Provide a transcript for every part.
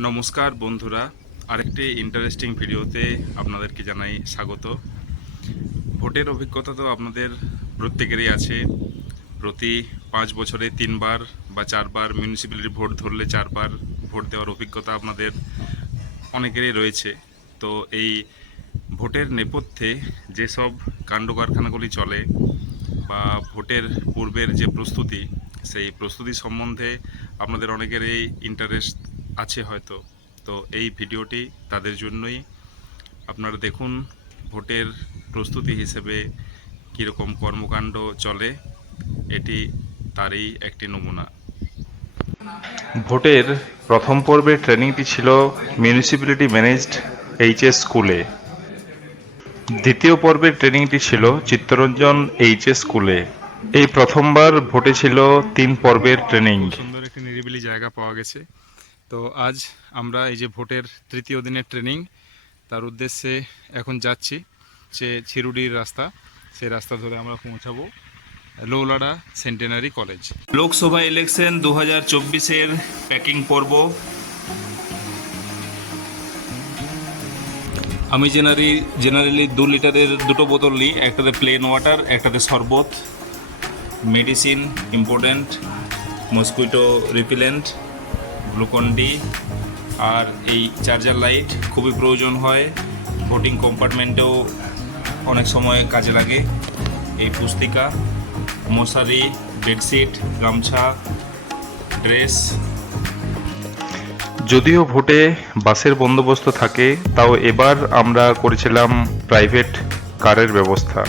নমস্কার বন্ধুরা, আরেকটি ইন্টারেস্টিং ভিডিওতে আপনাদেরকে জানাই স্বাগত। ভোটের অভিজ্ঞতা তো আপনাদের প্রত্যেকেরই আছে। প্রতি পাঁচ বছরে তিনবার বা চারবার মিউনিসিপ্যালিটি ভোট ধরলে চারবার ভোট দেওয়ার অভিজ্ঞতা আপনাদের অনেকেরই রয়েছে। তো এই ভোটের নেপথ্যে যেসব কাণ্ড কারখানাগুলি চলে বা ভোটের পূর্বের যে প্রস্তুতি, সেই প্রস্তুতি সম্বন্ধে আপনাদের অনেকেরই ইন্টারেস্ট আছে হয়তো। তো এই ভিডিওটি তাদের জন্যই। আপনারা দেখুন ভোটের প্রস্তুতি হিসেবে কীরকম কর্মকাণ্ড চলে। এটি তারই একটি নমুনা। ভোটের প্রথম পর্বের ট্রেনিংটি ছিল মিউনিসিপ্যালিটি ম্যানেজড এইচএস স্কুলে। দ্বিতীয় পর্বের ট্রেনিংটি ছিল চিত্তরঞ্জন এইচএস স্কুলে। এই প্রথমবার ভোটে ছিল তিন পর্বের ট্রেনিং। সুন্দর একটি নিরিবিলি জায়গা পাওয়া গেছে। তো আজ আমরা এই যে ভোটের তৃতীয় দিনের ট্রেনিং তার উদ্দেশ্যে এখন যাচ্ছি যে ছিরুডির রাস্তা। সেই রাস্তা ধরে আমরা পৌঁছাবো Loulara centenary college Lok Sabha election দু হাজার চব্বিশের প্যাকিং পর্ব। আমি জেনারি জেনারেলি দু লিটারের দুটো বোতল নিই, একটাতে প্লেন ওয়াটার একটাতে শরবত। Medicine important mosquito repellent Glucon D আর এই চার্জার লাইট খুবই প্রয়োজন হয়। ভোটিং কম্পার্টমেন্টেও অনেক সময় কাজে লাগে। এই পুস্তিকা, মশারি, বেডশিট, গামছা, ড্রেস। যদিও ভোটে বাসের বন্দোবস্ত থাকে, তাও এবার আমরা করেছিলাম প্রাইভেট কারের ব্যবস্থা।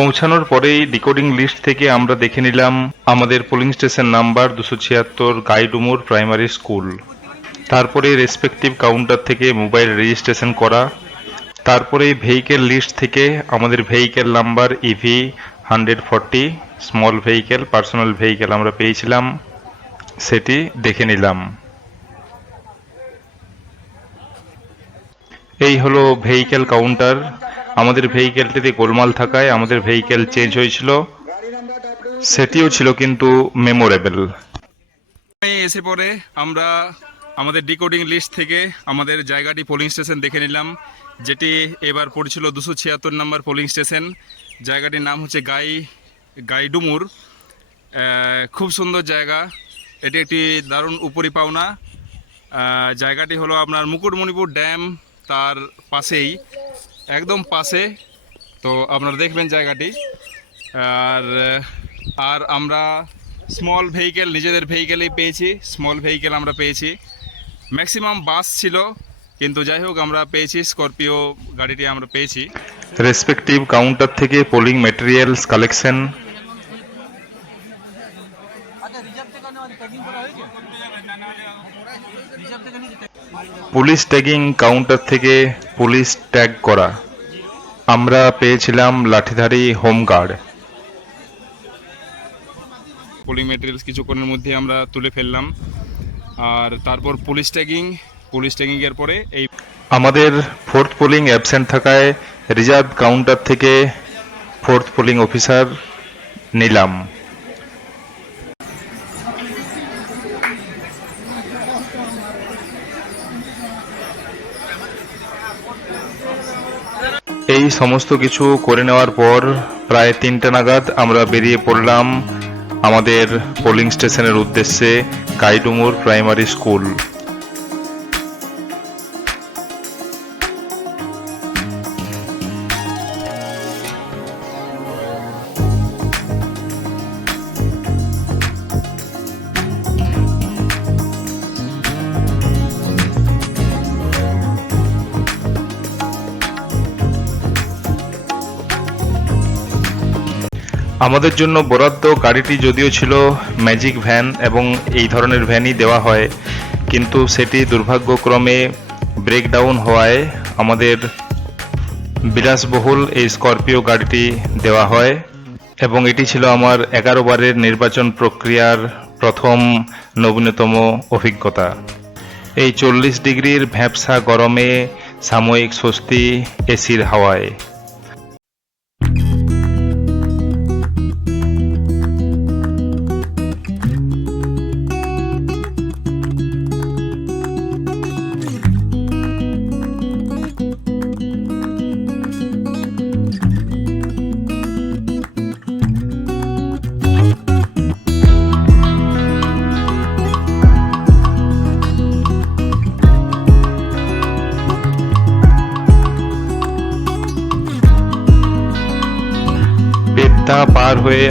পৌঁছানোর পরেই ডিকোডিং লিস্ট থেকে আমরা দেখে নিলাম আমাদের পোলিং স্টেশন নাম্বার দুশো ছিয়াত্তর গাইডুমুর প্রাইমারি স্কুল তারপরে রেসপেক্টিভ কাউন্টার থেকে মোবাইল রেজিস্ট্রেশন করা। তারপরে ভেহিকেল লিস্ট থেকে আমাদের vehicle number EV hundred forty small vehicle personal vehicle আমরা পেয়েছিলাম। সেটি দেখে নিলাম। এই হলো ভেহিকেল কাউন্টার আমাদের ভেহিকেলটিতে গোলমাল থাকায় আমাদের ভেহিকেল চেঞ্জ হয়েছিল। সেটিও ছিল কিন্তু মেমোরেবল এসে পরে আমরা আমাদের ডিকোডিং লিস্ট থেকে আমাদের জায়গাটি পোলিং স্টেশন দেখে নিলাম, যেটি এবার পড়েছিল দুশো ছিয়াত্তর নম্বর পোলিং স্টেশন জায়গাটির নাম হচ্ছে গাই, গাইডুমুর। খুব সুন্দর জায়গা। এটি একটি দারুণ উপরি পাওনা। জায়গাটি হলো আপনার মুকুটমণিপুর ড্যাম, তার পাশেই। একদম পাশে। তো আপনারা দেখবেন জায়গাটি। আর আর আমরা স্মল ভেহিকেল নিজেদের ভেহিকেলেই পেয়েছি। স্মল ভেহিকেল আমরা পেয়েছি। ম্যাক্সিমাম বাস ছিল কিন্তু যাই হোক আমরা পেয়েছি। স্করপিও গাড়িটি আমরা পেয়েছি। রেসপেক্টিভ কাউন্টার থেকে পোলিং ম্যাটেরিয়ালস কালেকশন আচ্ছা রিজার্ভ থেকে আমাদের প্যাকিং করা হয়েছে রিজার্ভ থেকে নিয়ে পুলিশ ট্যাগিং কাউন্টার থেকে পুলিশ ট্যাগ করা। আমরা পেয়েছিলাম লাঠিধারী হোমগার্ড পোলিং মেটেরিয়ালস কিছুক্ষণের মধ্যে আমরা তুলে ফেললাম। আর তারপর পুলিশ ট্যাগিং পুলিশ ট্যাগিংয়ের পরে এই আমাদের ফোর্থ পোলিং অ্যাবসেন্ট থাকায় রিজার্ভ কাউন্টার থেকে ফোর্থ পোলিং অফিসার নিলাম। এই সমস্ত কিছু করে নেওয়ার পর প্রায় তিনটে নাগাদ আমরা বেরিয়ে পড়লাম আমাদের পোলিং স্টেশনের উদ্দেশ্যে কাইডুমুর প্রাইমারি স্কুল আমাদের জন্য বরাদ্দ গাড়িটি যদিও ছিল ম্যাজিক ভ্যান এবং এই ধরনের ভ্যানই দেওয়া হয়, কিন্তু সেটি দুর্ভাগ্যক্রমে ব্রেকডাউন হওয়ায় আমাদের বিলাসবহুল এই স্করপিও গাড়িটি দেওয়া হয় এবং এটি ছিল আমার এগারো বারের নির্বাচন প্রক্রিয়ার প্রথম নবীনতম অভিজ্ঞতা। এই চল্লিশ ডিগ্রির ভ্যাবসা গরমে সাময়িক স্বস্তি এসির হাওয়ায়।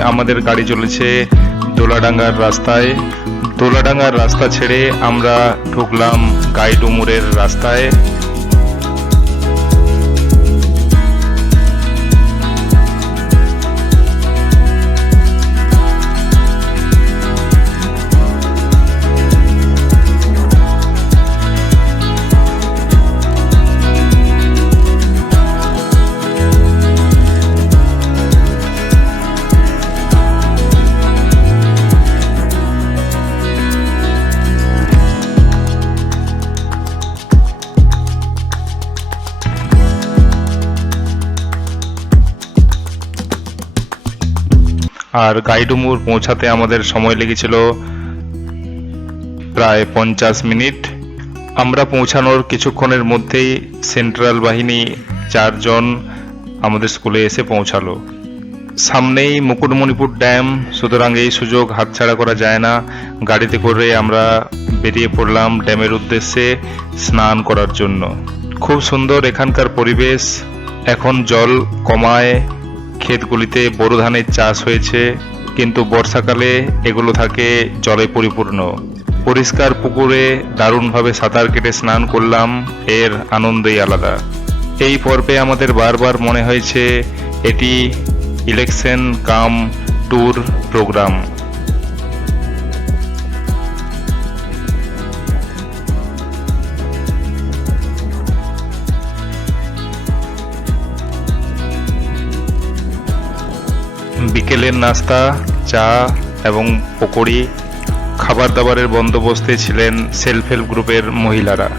আমাদের গাড়ি চলেছে দোলাডাঙ্গার রাস্তায়। দোলাডাঙ্গার রাস্তা ছেড়ে আমরা ঢুকলাম গাইডুমুরের রাস্তায়। আর গাইডুমুর পৌঁছাতে আমাদের সময় লেগেছিল প্রায় পঞ্চাশ মিনিট। আমরা পৌঁছানোর কিছুক্ষণের মধ্যেই সেন্ট্রাল বাহিনী চারজন আমাদের স্কুলে এসে পৌঁছালো। সামনেই মুকুটমণিপুর ড্যাম, সুতরাং এই সুযোগ হাতছাড়া করা যায় না। গাড়িতে করে আমরা বেরিয়ে পড়লাম ড্যামের উদ্দেশ্যে স্নান করার জন্য। খুব সুন্দর এখানকার পরিবেশ। এখন জল কমায় ক্ষেতগুলিতে বোরো ধানের চাষ হয়েছে, কিন্তু বর্ষাকালে এগুলো থাকে জলে পরিপূর্ণ। পরিষ্কার পুকুরে দারুণভাবে সাঁতার কেটে স্নান করলাম, এর আনন্দই আলাদা। এই পর্বে আমাদের বারবার মনে হয়েছে, এটি ইলেকশন কাম ট্যুর প্রোগ্রাম বিকেলের নাস্তা, চা এবং পকোড়ি খাবার দাবারের বন্দোবস্তে ছিলেন সেলফ হেল্প গ্রুপের মহিলারা।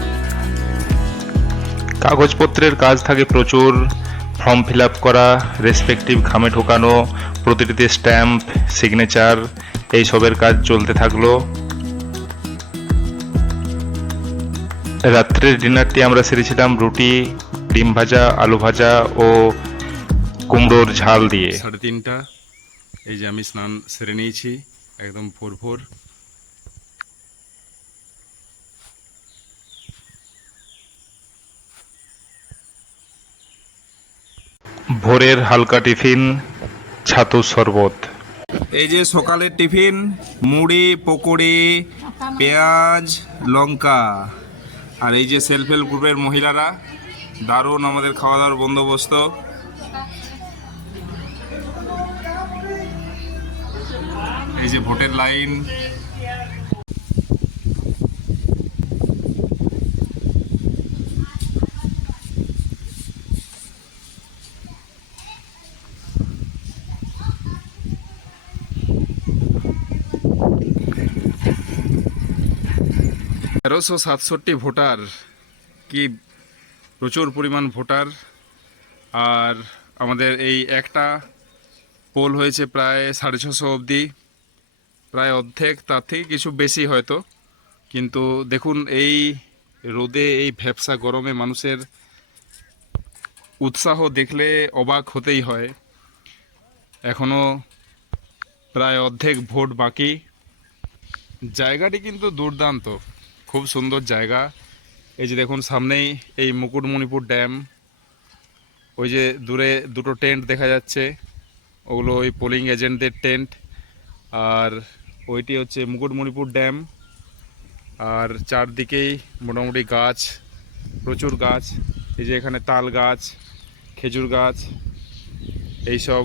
কাগজপত্রের কাজ থাকে প্রচুর, ফর্ম ফিল আপ করা, রেসপেক্টিভ খামে ঢোকানো, প্রতিটিতে স্ট্যাম্প, সিগনেচার, এইসবের কাজ চলতে থাকল। রাত্রের ডিনারটি আমরা সেরেছিলাম রুটি, ডিম ভাজা, আলু ভাজা ও কুমড়োর ঝাল দিয়ে। সাড়ে তিনটা। এই যে আমি স্নান সেরে নিয়েছি একদম ভোর ভোর ভোরের হালকা টিফিন ছাতু শরবত। এই যে সকালের টিফিন মুড়ি পকোড়ি পেঁয়াজ লঙ্কা। আর এই যে সেলফ হেল্প গ্রুপের মহিলারা দারুণ আমাদের খাওয়া দাওয়ার বন্দোবস্ত। এই যে ভোটের লাইন। তেরোশো সাতষট্টি ভোটার কি প্রচুর পরিমাণ ভোটার? আর আমাদের এই একটা পোল হয়েছে প্রায় সাড়ে ছশো অবধি। প্রায় অর্ধেক, তার থেকে কিছু বেশি হয়তো। কিন্তু দেখুন, এই রোদে, এই ভ্যাবসা গরমে মানুষের উৎসাহ দেখলে অবাক হতেই হয়। এখনও প্রায় অর্ধেক ভোট বাকি। জায়গাটি কিন্তু দুর্দান্ত। খুব সুন্দর জায়গা। এই যে দেখুন, সামনেই এই মুকুটমণিপুর ড্যাম। ওই যে দূরে দুটো টেন্ট দেখা যাচ্ছে। ওগুলো ওই পোলিং এজেন্টদের টেন্ট। আর ওইটি হচ্ছে মুকুটমণিপুর ড্যাম। আর চারদিকেই মোটামুটি গাছ, প্রচুর গাছ। এই যে এখানে তাল গাছ, খেজুর গাছ, এইসব।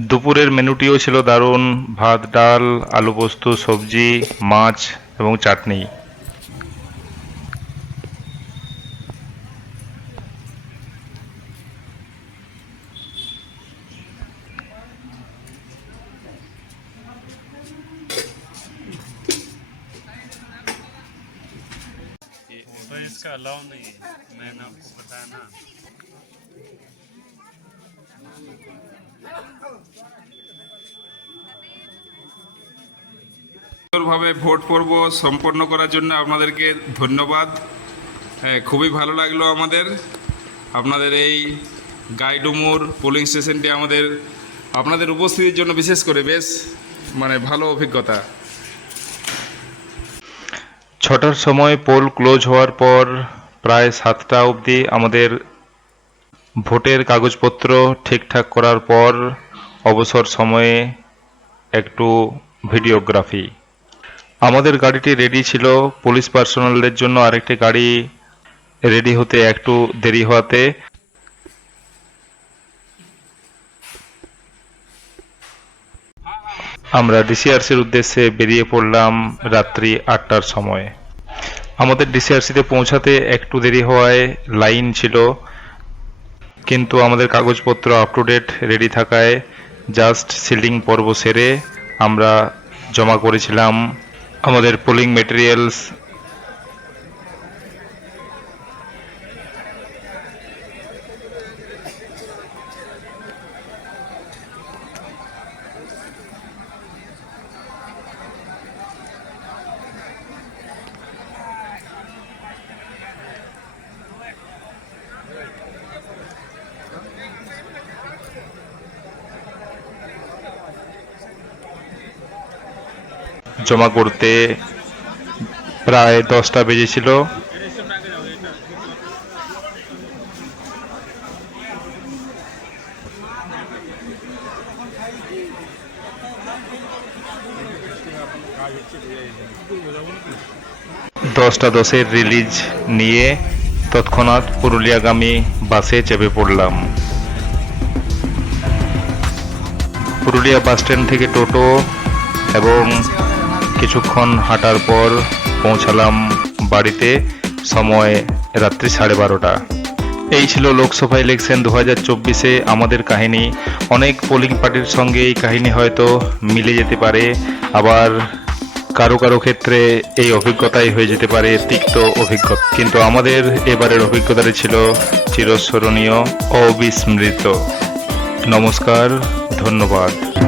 দুপুরের মেনুটিও ছিল দারুণ। ভাত, ডাল, আলু পোস্ত, সবজি, মাছ এবং চাটনি। সুন্দরভাবে ভোট পর্ব সম্পন্ন করার জন্য আপনাদেরকে ধন্যবাদ। হ্যাঁ খুবই ভালো লাগল আমাদের। আপনাদের এই গাইডুমুর পোলিং স্টেশনটি আমাদের, আপনাদের উপস্থিতির জন্য বিশেষ করে বেশ মানে ভালো অভিজ্ঞতা। ছটার সময় পোল ক্লোজ হওয়ার পর প্রায় সাতটা অবধি আমাদের ভোটের কাগজপত্র ঠিকঠাক করার পর অবসর সময়ে একটু ভিডিওগ্রাফি। আমাদের গাড়িটি রেডি ছিল। পুলিশ পার্সোনালদের জন্য আরেকটি গাড়ি রেডি হতে একটু দেরি হওয়াতে। আমরা ডিসিআরসির উদ্দেশ্যে বেরিয়ে পড়লাম রাত্রি আটটার সময়। আমাদের ডিসিআরসিতে পৌঁছাতে একটু দেরি হওয়ায় লাইন ছিল, কিন্তু আমাদের কাগজপত্র আপ টু ডেট রেডি থাকায় জাস্ট সিলিং পর্ব সেরে আমরা জমা করেছিলাম। আমাদের পোলিং মেটেরিয়ালস জমা করতে প্রায় দশটা বেজেছিল। দশটা দশের রিলিজ নিয়ে তৎক্ষণাৎ পুরুলিয়াগামী বাসে চেপে পড়লাম। পুরুলিয়া বাস স্ট্যান্ড থেকে টোটো এবং কিছুক্ষণ হাঁটার পর পৌঁছালাম বাড়িতে, সময় রাত্রি সাড়ে বারোটা। এই ছিল লোকসভা ইলেকশন দু হাজার চব্বিশে আমাদের কাহিনী। অনেক পোলিং পার্টির সঙ্গে এই কাহিনী হয়তো মিলে যেতে পারে, আবার কারও কারও ক্ষেত্রে এই অভিজ্ঞতাই হয়ে যেতে পারে, তিক্ত অভিজ্ঞতা। কিন্তু আমাদের এবারের অভিজ্ঞতাটি ছিল চিরস্মরণীয় অবিস্মৃত নমস্কার, ধন্যবাদ।